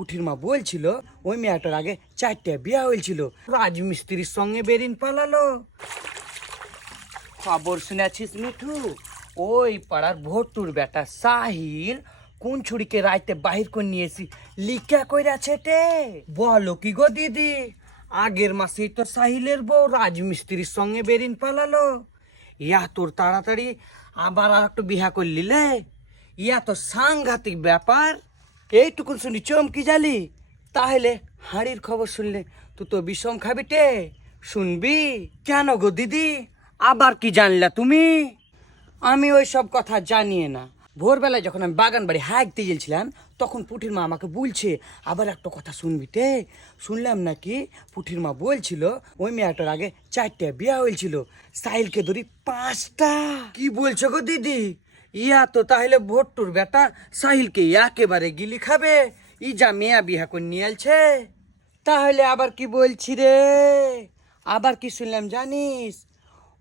পুঠির মা বলছিল, ওই মেয়েটার আগে চারটে বিয়া হয়েছিল। রাজমিস্ত্রির সঙ্গে বেরিন পালালো। খবর শুনেছিস মিঠু? ওই পাড়ার ভোটুর বেটা সাহিল কোন ছুরিকে রাইতে বাহির করে নিয়েছি। লিকা কইরাছে টে বলো কি গো দিদি? আগের মাসেই তো সাহিলের বউ রাজমিস্ত্রির সঙ্গে বেরিন পালালো। ইয়া তোর তাড়াতাড়ি আবার আর একটু বিহা করলিলে ইয়া তো সাংঘাতিক ব্যাপার। এইটুকুন শুনি চমকি জালি? তাহলে হাড়ির খবর শুনলে তু তো বিষম খাবি টে শুনবি? কেন গো দিদি? আবার কি জানলা তুমি? আমি ওই সব কথা জানিয়ে না। ভোরবেলায় যখন আমি বাগান বাড়ি হাঁকতে গেছিলাম তখন পুঠির মা আমাকে বলছে, আবার একটা কথা শুনবি তে? শুনলাম নাকি, পুঠির মা বলছিল, ওই মেয়েটার আগে চারটে বিয়া হয়েছিল, সাইলকে ধরি পাঁচটা। কি বলছো গো দিদি? ইয়া তো তাহলে ভোট্টুর বেটা সাহিলকে একেবারে গিলি খাবে। ই যা মেয়া বিহা করে নিয়ে আলছে তাহলে আবার কি বলছি রে? আবার কি শুনলাম জানিস?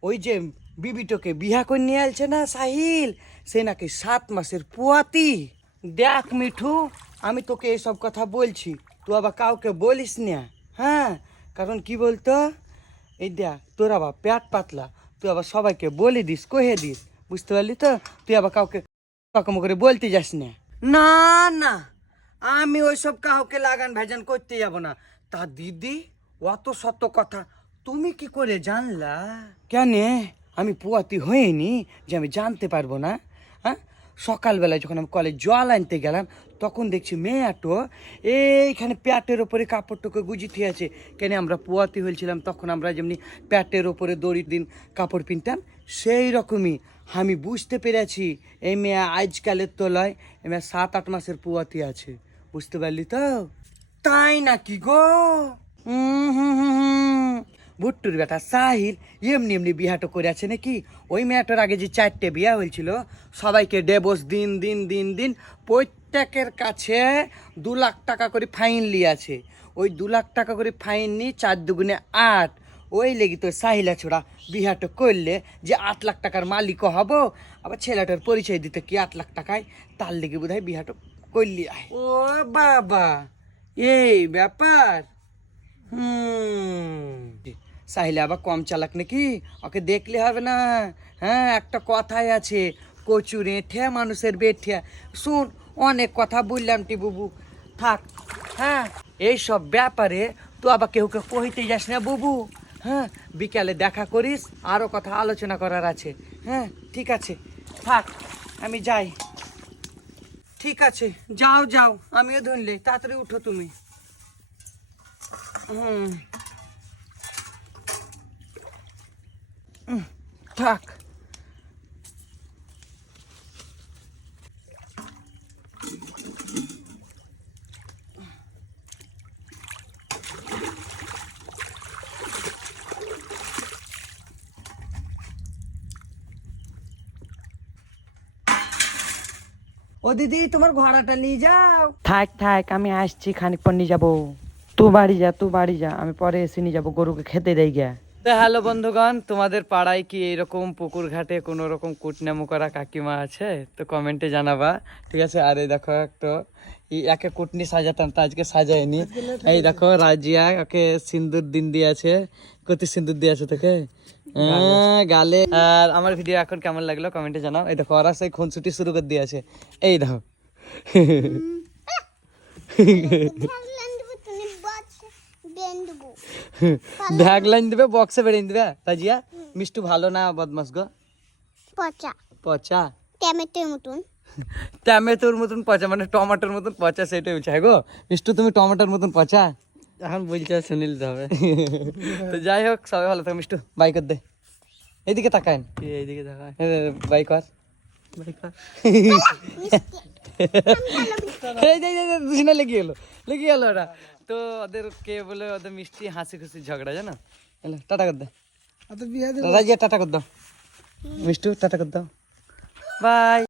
ওই যে বিবিটোকে বিহা করে নিয়ে আলছে না সাহিল? সে নাকি সাত মাসের পুয়াতি। দেখ মিঠু, আমি তোকে এসব কথা বলছি। তুই আবার কাউকে বলিস না। হ্যাঁ? কারণ কি বলতো? এই দেখ, তোর আবার পেট পাতলা। তুই আবার সবাইকে বলে দিস কহে দিস। বুঝতে পারলি তো? তুই আবার কাউকে রকম করে বলতে যাস না। না না আমি ওইসব কাউকে লাগান ভেজান করতে যাব না। তা দিদি অত সত্য কথা তুমি কি করে জানলা? কেন? আমি পুয়াতি হইনি যে আমি জানতে পারব না হ্যাঁ? সকালবেলায় যখন আমি কলেজ জল আনতে গেলাম তখন দেখছি মেয়েটো এইখানে প্যাটের ওপরে কাপড়টাকে গুজিতে আছে। কেন আমরা পুয়াতি হয়েছিলাম তখন আমরা যেমনি প্যাটের ওপরে দড়ির দিন কাপড় পিনতাম সেই রকমই। আমি বুঝতে পেরেছি, এই মেয়ে আজকালের তোলায়, এই মেয়ে সাত আট মাসের পুয়াতি আছে। বুঝতে পারলি তো? তাই নাকি গো? ভুট্টুর বেটা সাহিল এমনি এমনি বিহাটো করে আছে নাকি? ওই মেয়েটার আগে যে চারটে বিয়া হয়েছিল, সবাইকে ডেবোস দিন দিন দিন দিন প্রত্যেকের কাছে দু লাখ টাকা করে ফাইন লিয়াছে ওই দু লাখ টাকা করে ফাইন নি চার দুগুণে আট ওই লেগে তোর সাহিলা ছোড়া বিহাটো করলে যে আট লাখ টাকার মালিকও হব আবার ছেলেটার পরিচয় দিতে কি আট লাখ টাকায়? তার লেগে বোধ হয় বিহাটো করলি ও বাবা এই ব্যাপার? হুম। সাহিলে আবার কম চালাক নাকি? ওকে দেখলে হবে না। হ্যাঁ একটা কথাই আছে কচুর এঁঠে মানুষের বেঠে। শুন অনেক কথা বললাম টি বুবু। থাক হ্যাঁ এইসব ব্যাপারে তো আবার কেউকে কহিতে যাস না বুবু। হ্যাঁ বিকালে দেখা করিস আরও কথা আলোচনা করার আছে। হ্যাঁ ঠিক আছে। থাক, আমি যাই। ঠিক আছে, যাও যাও, আমিও ধরলে, তাড়াতাড়ি উঠো তুমি। হুম। থাক। ও দিদি, তোমার ঘোড়াটা নিয়ে যাও। থাক থাক, আমি আসছি খানিক পর নিয়ে যাব। তুই বাড়ি যা, তুই বাড়ি যা, আমি পরে এসে নিয়ে যাব, গরুকে খেতে দেই গিয়া। তো হ্যালো বন্ধুগণ তোমাদের পাড়ায় কি এইরকম পুকুর ঘাটে কোনো রকম কুটনামু করা কাকিমা আছে? তো কমেন্টে জানাবা ঠিক আছে? আর এই দেখো একটা একে কুটনি সাজাতাম তো আজকে সাজায়নি। এই দেখো রাজিয়া ওকে সিন্দুর দিন দিয়েছে। কত সিন্দুর দিয়েছে তোকে? আহ, গালে। আর আমার ভিডিও এখন কেমন লাগল কমেন্টে জানাও। এই দেখো ওরা সেই খুনসুটি শুরু করে দিয়েছে। এই দেখো। ব্যাগ লাইন দিবে বক্সে বেরিয়ে দিবে। রাজিয়া মিষ্টু ভালো না বদমাস গো? পচা। পচা? টমেটোর মতন। টমেটোর মতন পচা মানে টমাটোর মতন পচা সেটাই হ্যাঁ গো মিষ্টু তুমি টমেটোর মতন পচা? এখন বলছে শুনিল হবে। তো যাই হোক সবাই ভালো থাকো মিষ্টু। বাই কর দে। এইদিকে তাকায়েন এইদিকে দেখা বাই কর। এই যে, এই যে, দুজনে লেগে গেলো লেগে গেলো ওরা। তো ওদের কে বলে ওদের মিষ্টি হাসি খুশি ঝগড়া জানো? এলো, টাটা কর দাও। রাজিয়া টাটা কর দাও। মিষ্টু টাটা কর দাও। বাই।